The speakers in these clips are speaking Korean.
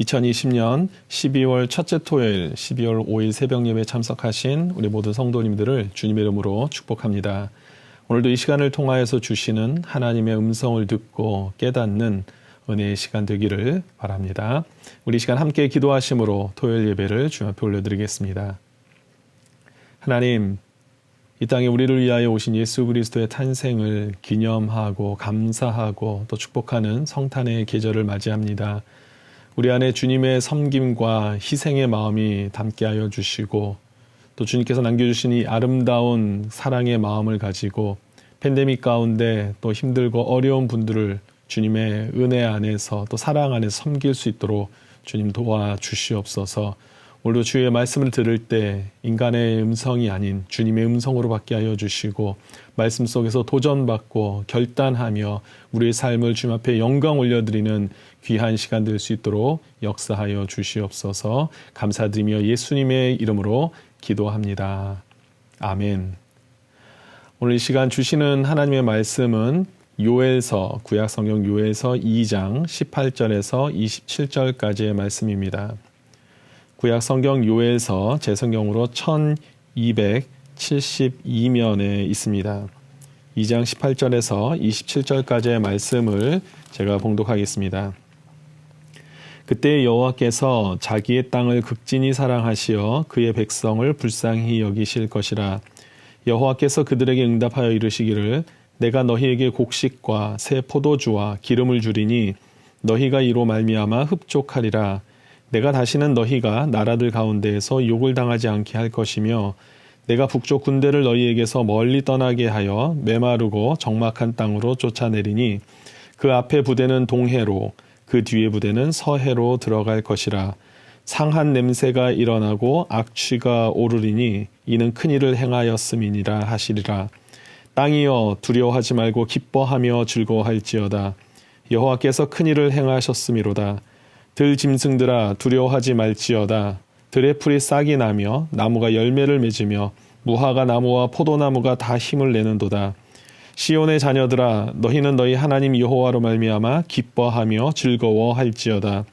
2020년 12월 첫째 토요일 12월 5일 새벽 예배에 참석하신 우리 모든 성도님들을 주님의 이름으로 축복합니다. 오늘도 이 시간을 통하여서 주시는 하나님의 음성을 듣고 깨닫는 은혜의 시간 되기를 바랍니다. 우리 시간 함께 기도하심으로 토요일 예배를 주 앞에 올려드리겠습니다. 하나님, 이 땅에 우리를 위하여 오신 예수 그리스도의 탄생을 기념하고 감사하고 또 축복하는 성탄의 계절을 맞이합니다. 우리 안에 주님의 섬김과 희생의 마음이 담게 하여 주시고 또 주님께서 남겨주신 이 아름다운 사랑의 마음을 가지고 팬데믹 가운데 또 힘들고 어려운 분들을 주님의 은혜 안에서 또 사랑 안에서 섬길 수 있도록 주님 도와주시옵소서. 오늘도 주의 말씀을 들을 때 인간의 음성이 아닌 주님의 음성으로 받게 하여 주시고 말씀 속에서 도전받고 결단하며 우리의 삶을 주님 앞에 영광 올려드리는 귀한 시간 될 수 있도록 역사하여 주시옵소서. 감사드리며 예수님의 이름으로 기도합니다. 아멘. 오늘 이 시간 주시는 하나님의 말씀은 요엘서, 구약성경 요엘서 2장 18절에서 27절까지의 말씀입니다. 구약성경 요엘서 제 성경으로 1272면에 있습니다. 2장 18절에서 27절까지의 말씀을 제가 봉독하겠습니다. 그때 여호와께서 자기의 땅을 극진히 사랑하시어 그의 백성을 불쌍히 여기실 것이라. 여호와께서 그들에게 응답하여 이르시기를 내가 너희에게 곡식과 새 포도주와 기름을 주리니 너희가 이로 말미암아 흡족하리라. 내가 다시는 너희가 나라들 가운데에서 욕을 당하지 않게 할 것이며 내가 북쪽 군대를 너희에게서 멀리 떠나게 하여 메마르고 적막한 땅으로 쫓아내리니 그 앞에 부대는 동해로 그 뒤에 부대는 서해로 들어갈 것이라. 상한 냄새가 일어나고 악취가 오르리니 이는 큰일을 행하였음이니라 하시리라. 땅이여 두려워하지 말고 기뻐하며 즐거워할지어다. 여호와께서 큰일을 행하셨음이로다. 들 짐승들아 두려워하지 말지어다. 들의 풀이 싹이 나며 나무가 열매를 맺으며 무화과 나무와 포도나무가 다 힘을 내는도다. 시온의 자녀들아 너희는 너희 하나님 여호와로 말미암아 기뻐하며 즐거워할지어다.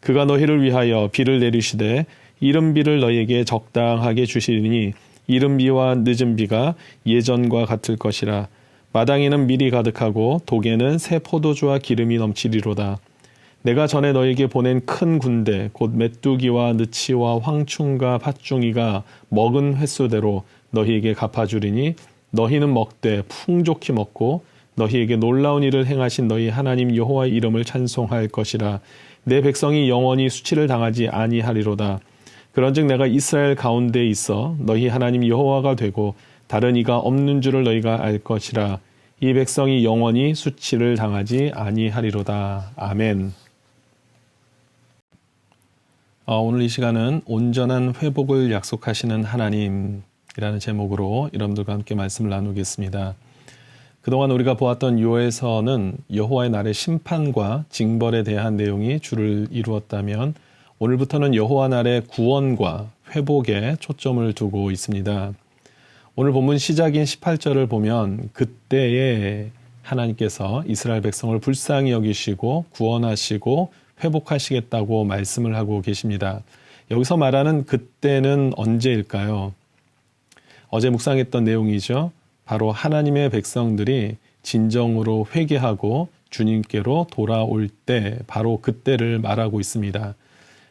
그가 너희를 위하여 비를 내리시되 이른 비를 너희에게 적당하게 주시리니 이른 비와 늦은 비가 예전과 같을 것이라. 마당에는 밀이 가득하고 독에는 새 포도주와 기름이 넘치리로다. 내가 전에 너에게 보낸 큰 군대 곧 메뚜기와 느치와 황충과 팥중이가 먹은 횟수대로 너희에게 갚아주리니 너희는 먹되 풍족히 먹고 너희에게 놀라운 일을 행하신 너희 하나님 여호와의 이름을 찬송할 것이라. 내 백성이 영원히 수치를 당하지 아니하리로다. 그런즉 내가 이스라엘 가운데에 있어 너희 하나님 여호와가 되고 다른 이가 없는 줄을 너희가 알 것이라. 이 백성이 영원히 수치를 당하지 아니하리로다. 아멘. 오늘 이 시간은 온전한 회복을 약속하시는 하나님이라는 제목으로 여러분들과 함께 말씀을 나누겠습니다. 그동안 우리가 보았던 요엘서는 여호와의 날의 심판과 징벌에 대한 내용이 주를 이루었다면 오늘부터는 여호와 날의 구원과 회복에 초점을 두고 있습니다. 오늘 본문 시작인 18절을 보면 그때에 하나님께서 이스라엘 백성을 불쌍히 여기시고 구원하시고 회복하시겠다고 말씀을 하고 계십니다. 여기서 말하는 그때는 언제일까요? 어제 묵상했던 내용이죠. 바로 하나님의 백성들이 진정으로 회개하고 주님께로 돌아올 때 바로 그때를 말하고 있습니다.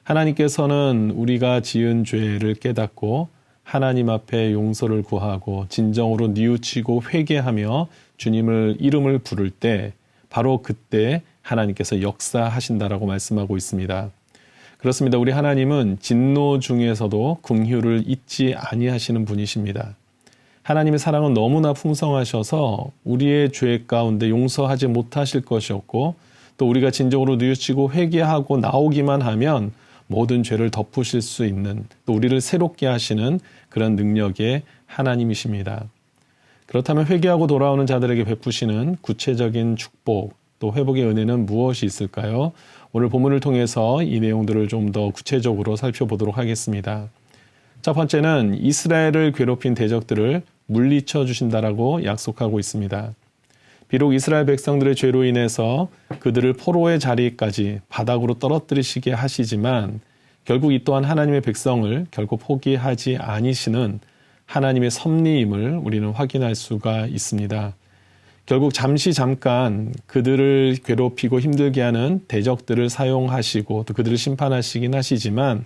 하나님께서는 우리가 지은 죄를 깨닫고 하나님 앞에 용서를 구하고 진정으로 뉘우치고 회개하며 주님을 이름을 부를 때 바로 그때 하나님께서 역사하신다라고 말씀하고 있습니다. 그렇습니다. 우리 하나님은 진노 중에서도 긍휼을 잊지 아니하시는 분이십니다. 하나님의 사랑은 너무나 풍성하셔서 우리의 죄 가운데 용서하지 못하실 것이었고 또 우리가 진정으로 뉘우치고 회개하고 나오기만 하면 모든 죄를 덮으실 수 있는 또 우리를 새롭게 하시는 그런 능력의 하나님이십니다. 그렇다면 회개하고 돌아오는 자들에게 베푸시는 구체적인 축복 또 회복의 은혜는 무엇이 있을까요? 오늘 본문을 통해서 이 내용들을 좀 더 구체적으로 살펴보도록 하겠습니다. 첫 번째는 이스라엘을 괴롭힌 대적들을 물리쳐 주신다라고 약속하고 있습니다. 비록 이스라엘 백성들의 죄로 인해서 그들을 포로의 자리까지 바닥으로 떨어뜨리시게 하시지만 결국 이 또한 하나님의 백성을 결국 포기하지 아니시는 하나님의 섭리임을 우리는 확인할 수가 있습니다. 결국 잠깐 그들을 괴롭히고 힘들게 하는 대적들을 사용하시고 또 그들을 심판하시긴 하시지만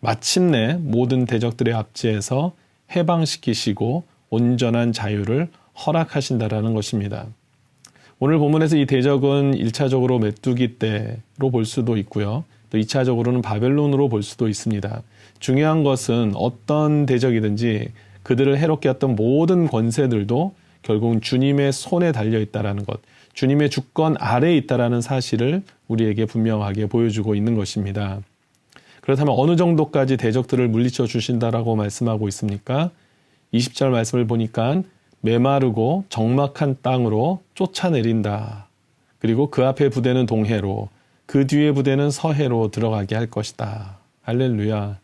마침내 모든 대적들의 압제에서 해방시키시고 온전한 자유를 허락하신다라는 것입니다. 오늘 본문에서 이 대적은 1차적으로 메뚜기 떼로 볼 수도 있고요. 또 2차적으로는 바벨론으로 볼 수도 있습니다. 중요한 것은 어떤 대적이든지 그들을 해롭게 했던 모든 권세들도 결국은 주님의 손에 달려있다라는 것, 주님의 주권 아래에 있다라는 사실을 우리에게 분명하게 보여주고 있는 것입니다. 그렇다면 어느 정도까지 대적들을 물리쳐 주신다라고 말씀하고 있습니까? 20절 말씀을 보니까 메마르고 적막한 땅으로 쫓아내린다. 그리고 그 앞에 부대는 동해로, 그 뒤에 부대는 서해로 들어가게 할 것이다. 할렐루야.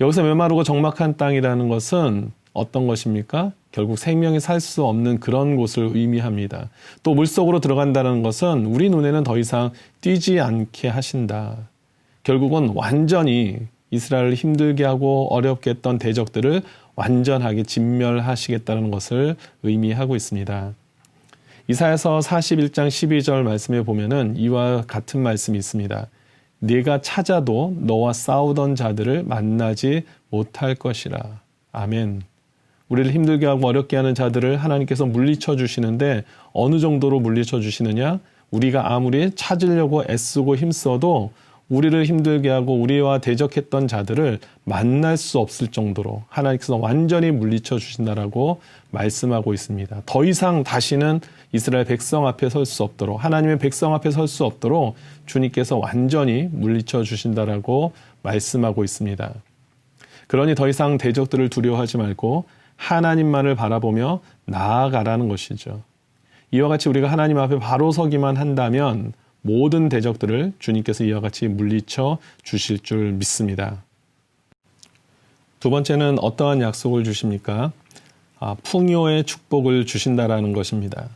여기서 메마르고 적막한 땅이라는 것은 어떤 것입니까? 결국 생명이 살 수 없는 그런 곳을 의미합니다. 또 물속으로 들어간다는 것은 우리 눈에는 더 이상 뛰지 않게 하신다. 결국은 완전히 이스라엘을 힘들게 하고 어렵게 했던 대적들을 완전하게 진멸하시겠다는 것을 의미하고 있습니다. 이사야서 41장 12절 말씀에 보면은 이와 같은 말씀이 있습니다. 네가 찾아도 너와 싸우던 자들을 만나지 못할 것이라. 아멘. 우리를 힘들게 하고 어렵게 하는 자들을 하나님께서 물리쳐 주시는데 어느 정도로 물리쳐 주시느냐? 우리가 아무리 찾으려고 애쓰고 힘써도 우리를 힘들게 하고 우리와 대적했던 자들을 만날 수 없을 정도로 하나님께서 완전히 물리쳐 주신다라고 말씀하고 있습니다. 더 이상 다시는 이스라엘 백성 앞에 설 수 없도록, 하나님의 백성 앞에 설 수 없도록 주님께서 완전히 물리쳐 주신다라고 말씀하고 있습니다. 그러니 더 이상 대적들을 두려워하지 말고 하나님만을 바라보며 나아가라는 것이죠. 이와 같이 우리가 하나님 앞에 바로 서기만 한다면 모든 대적들을 주님께서 이와 같이 물리쳐 주실 줄 믿습니다. 두 번째는 어떠한 약속을 주십니까? 풍요의 축복을 주신다라는 것입니다.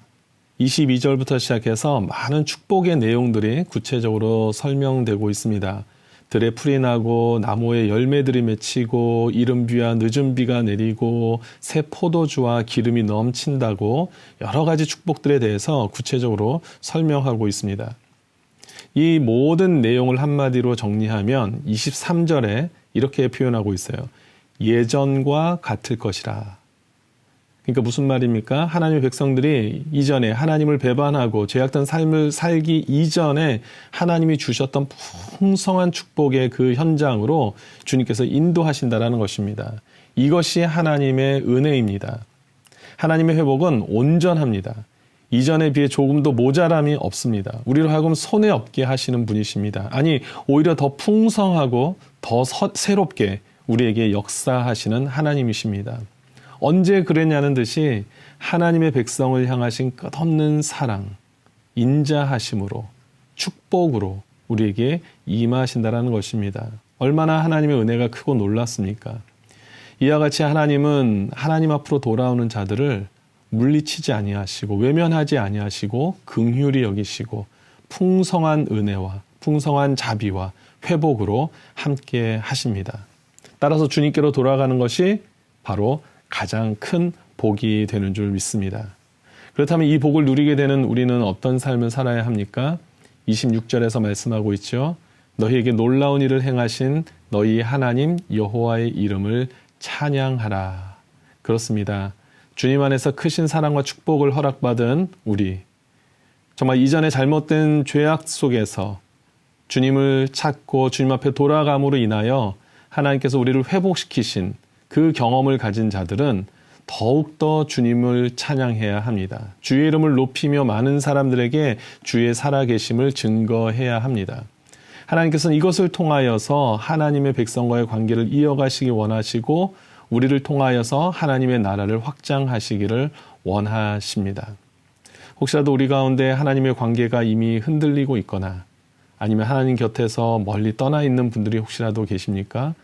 22절부터 시작해서 많은 축복의 내용들이 구체적으로 설명되고 있습니다. 들에 풀이 나고 나무에 열매들이 맺히고 이른 비와 늦은 비가 내리고 새 포도주와 기름이 넘친다고 여러 가지 축복들에 대해서 구체적으로 설명하고 있습니다. 이 모든 내용을 한마디로 정리하면 23절에 이렇게 표현하고 있어요. 예전과 같을 것이라. 그러니까 무슨 말입니까? 하나님의 백성들이 이전에 하나님을 배반하고 죄악된 삶을 살기 이전에 하나님이 주셨던 풍성한 축복의 그 현장으로 주님께서 인도하신다라는 것입니다. 이것이 하나님의 은혜입니다. 하나님의 회복은 온전합니다. 이전에 비해 조금도 모자람이 없습니다. 우리로 하여금 손에 없게 하시는 분이십니다. 아니, 오히려 더 풍성하고 더 새롭게 우리에게 역사하시는 하나님이십니다. 언제 그랬냐는 듯이 하나님의 백성을 향하신 끝없는 사랑, 인자하심으로, 축복으로 우리에게 임하신다라는 것입니다. 얼마나 하나님의 은혜가 크고 놀랐습니까? 이와 같이 하나님은 하나님 앞으로 돌아오는 자들을 물리치지 아니하시고 외면하지 아니하시고 긍휼히 여기시고 풍성한 은혜와 풍성한 자비와 회복으로 함께 하십니다. 따라서 주님께로 돌아가는 것이 바로 가장 큰 복이 되는 줄 믿습니다. 그렇다면 이 복을 누리게 되는 우리는 어떤 삶을 살아야 합니까? 26절에서 말씀하고 있죠. 너희에게 놀라운 일을 행하신 너희 하나님 여호와의 이름을 찬양하라. 그렇습니다. 주님 안에서 크신 사랑과 축복을 허락받은 우리, 정말 이전에 잘못된 죄악 속에서 주님을 찾고 주님 앞에 돌아감으로 인하여 하나님께서 우리를 회복시키신 그 경험을 가진 자들은 더욱더 주님을 찬양해야 합니다. 주의 이름을 높이며 많은 사람들에게 주의 살아계심을 증거해야 합니다. 하나님께서는 이것을 통하여서 하나님의 백성과의 관계를 이어가시기 원하시고 우리를 통하여서 하나님의 나라를 확장하시기를 원하십니다. 혹시라도 우리 가운데 하나님의 관계가 이미 흔들리고 있거나 아니면 하나님 곁에서 멀리 떠나 있는 분들이 혹시라도 계십니까?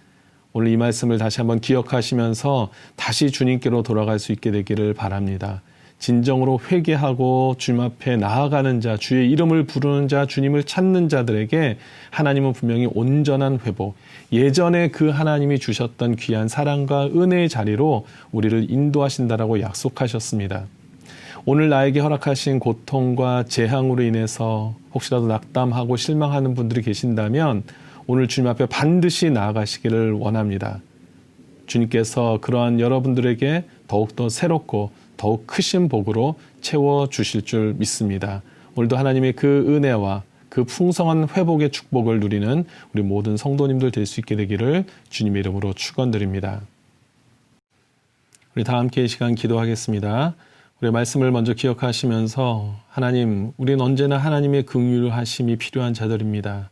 오늘 이 말씀을 다시 한번 기억하시면서 다시 주님께로 돌아갈 수 있게 되기를 바랍니다. 진정으로 회개하고 주님 앞에 나아가는 자, 주의 이름을 부르는 자, 주님을 찾는 자들에게 하나님은 분명히 온전한 회복, 예전에 그 하나님이 주셨던 귀한 사랑과 은혜의 자리로 우리를 인도하신다라고 약속하셨습니다. 오늘 나에게 허락하신 고통과 재앙으로 인해서 혹시라도 낙담하고 실망하는 분들이 계신다면 오늘 주님 앞에 반드시 나아가시기를 원합니다. 주님께서 그러한 여러분들에게 더욱더 새롭고 더욱 크신 복으로 채워주실 줄 믿습니다. 오늘도 하나님의 그 은혜와 그 풍성한 회복의 축복을 누리는 우리 모든 성도님들 될 수 있게 되기를 주님의 이름으로 축원드립니다. 우리 다 함께 이 시간 기도하겠습니다. 우리 말씀을 먼저 기억하시면서 하나님, 우리는 언제나 하나님의 긍휼하심이 필요한 자들입니다.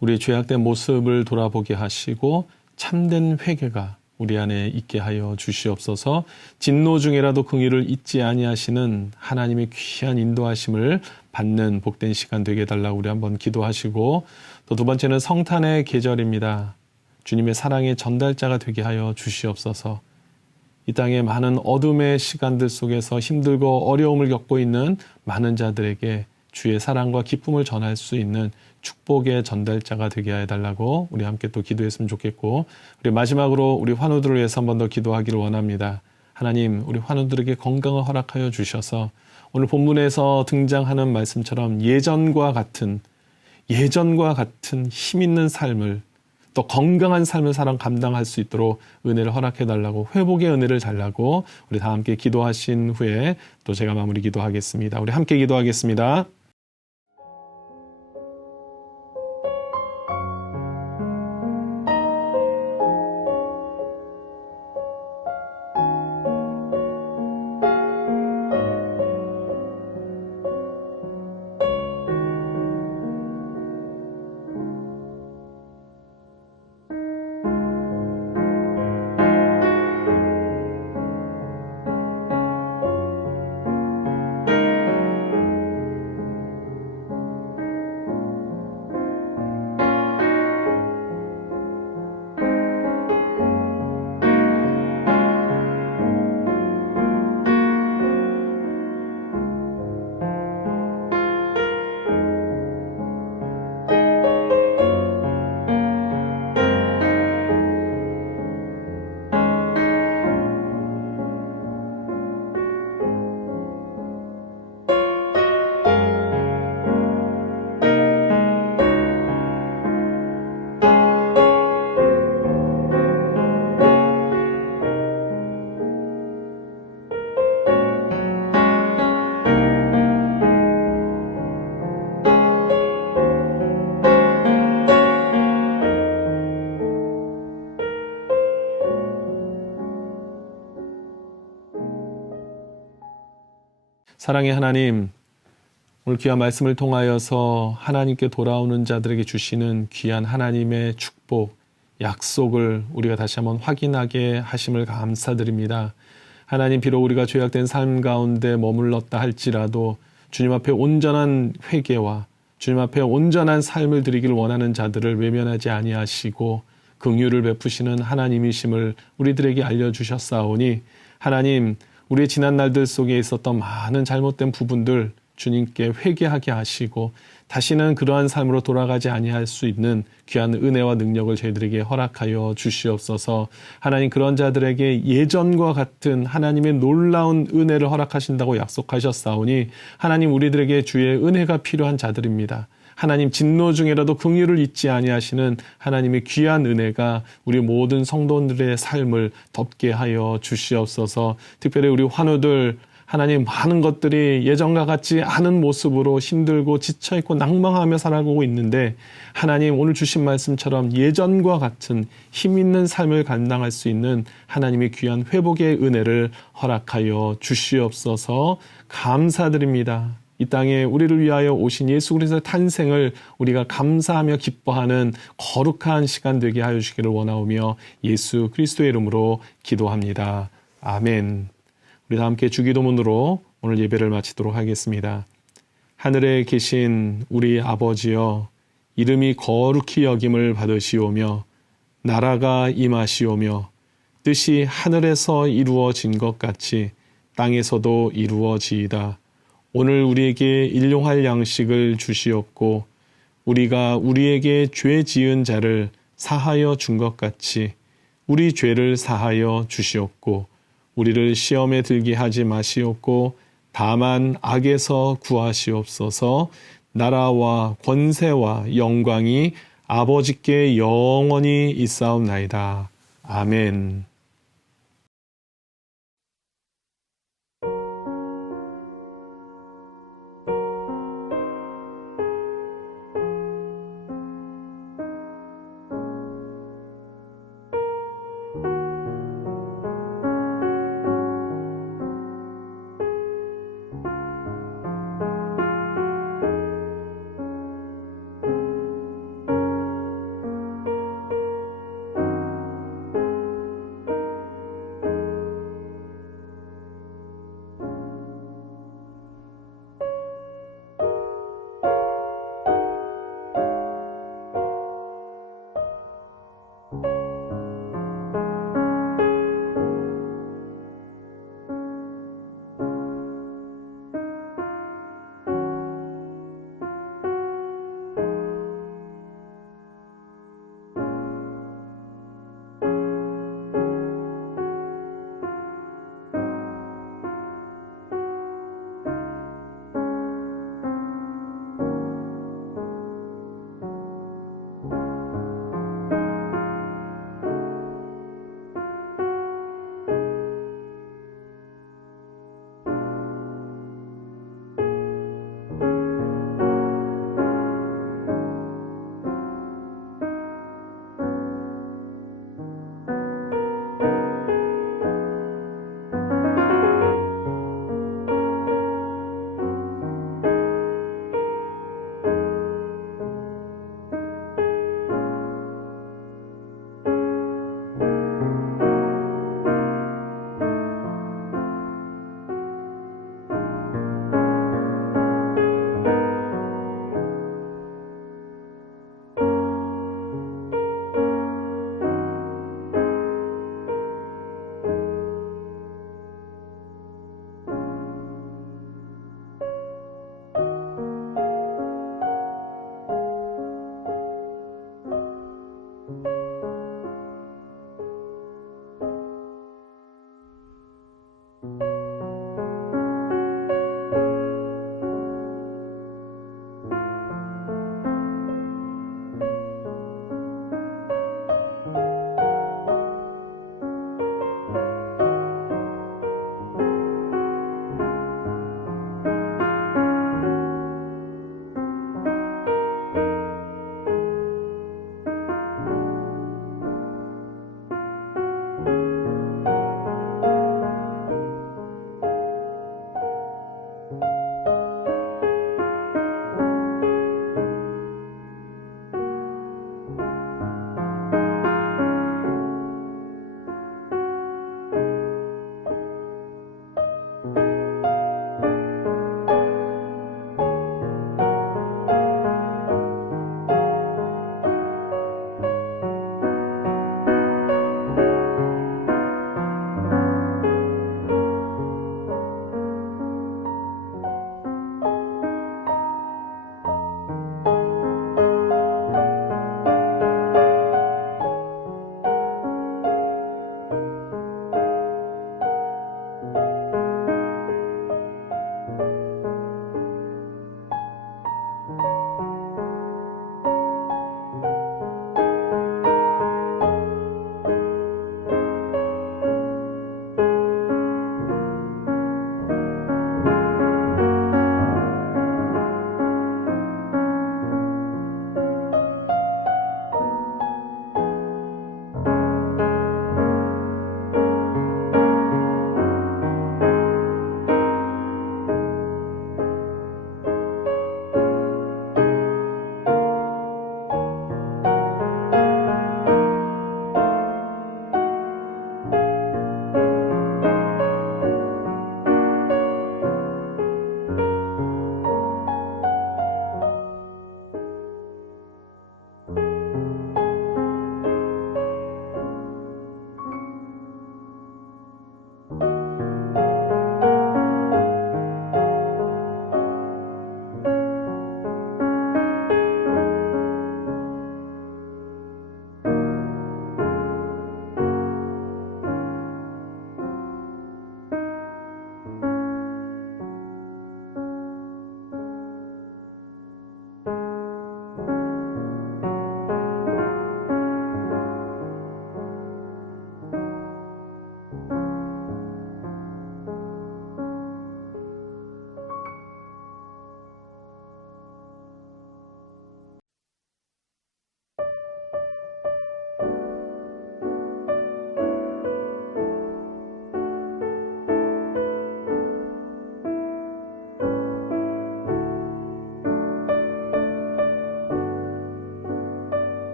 우리의 죄악된 모습을 돌아보게 하시고 참된 회개가 우리 안에 있게 하여 주시옵소서. 진노 중에라도 긍휼을 잊지 아니하시는 하나님의 귀한 인도하심을 받는 복된 시간 되게 해달라고 우리 한번 기도하시고, 또 두 번째는 성탄의 계절입니다. 주님의 사랑의 전달자가 되게 하여 주시옵소서. 이 땅의 많은 어둠의 시간들 속에서 힘들고 어려움을 겪고 있는 많은 자들에게 주의 사랑과 기쁨을 전할 수 있는 축복의 전달자가 되게 해달라고 우리 함께 또 기도했으면 좋겠고, 우리 마지막으로 우리 환우들을 위해서 한 번 더 기도하기를 원합니다. 하나님, 우리 환우들에게 건강을 허락하여 주셔서 오늘 본문에서 등장하는 말씀처럼 예전과 같은 힘 있는 삶을, 또 건강한 삶을 감당할 수 있도록 은혜를 허락해달라고, 회복의 은혜를 달라고 우리 다 함께 기도하신 후에 또 제가 마무리 기도하겠습니다. 우리 함께 기도하겠습니다. 사랑의 하나님, 오늘 귀한 말씀을 통하여서 하나님께 돌아오는 자들에게 주시는 귀한 하나님의 축복, 약속을 우리가 다시 한번 확인하게 하심을 감사드립니다. 하나님, 비록 우리가 죄악된 삶 가운데 머물렀다 할지라도 주님 앞에 온전한 회개와 주님 앞에 온전한 삶을 드리기를 원하는 자들을 외면하지 아니하시고 긍휼을 베푸시는 하나님이심을 우리들에게 알려주셨사오니, 하나님, 우리의 지난 날들 속에 있었던 많은 잘못된 부분들 주님께 회개하게 하시고 다시는 그러한 삶으로 돌아가지 아니할 수 있는 귀한 은혜와 능력을 저희들에게 허락하여 주시옵소서. 하나님, 그런 자들에게 예전과 같은 하나님의 놀라운 은혜를 허락하신다고 약속하셨사오니, 하나님, 우리들에게 주의 은혜가 필요한 자들입니다. 하나님, 진노 중에라도 긍휼을 잊지 아니하시는 하나님의 귀한 은혜가 우리 모든 성도들의 삶을 덮게 하여 주시옵소서. 특별히 우리 환우들, 하나님, 많은 것들이 예전과 같지 않은 모습으로 힘들고 지쳐있고 낭망하며 살아가고 있는데, 하나님, 오늘 주신 말씀처럼 예전과 같은 힘 있는 삶을 감당할 수 있는 하나님의 귀한 회복의 은혜를 허락하여 주시옵소서. 감사드립니다. 이 땅에 우리를 위하여 오신 예수 그리스도의 탄생을 우리가 감사하며 기뻐하는 거룩한 시간 되게 하여 주시기를 원하오며 예수 그리스도의 이름으로 기도합니다. 아멘. 우리 다 함께 주기도문으로 오늘 예배를 마치도록 하겠습니다. 하늘에 계신 우리 아버지여, 이름이 거룩히 여김을 받으시오며 나라가 임하시오며 뜻이 하늘에서 이루어진 것 같이 땅에서도 이루어지이다. 오늘 우리에게 일용할 양식을 주시옵고 우리가 우리에게 죄 지은 자를 사하여 준 것 같이 우리 죄를 사하여 주시옵고 우리를 시험에 들게 하지 마시옵고 다만 악에서 구하시옵소서. 나라와 권세와 영광이 아버지께 영원히 있사옵나이다. 아멘.